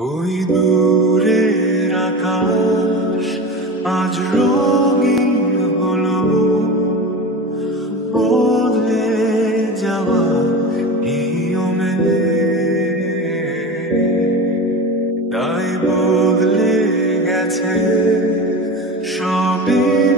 ওই দূরের আকাশ আজ রঙিন হলো, বদলে যাওয়া নিয়মে। তাই বদলে গেছে সবই।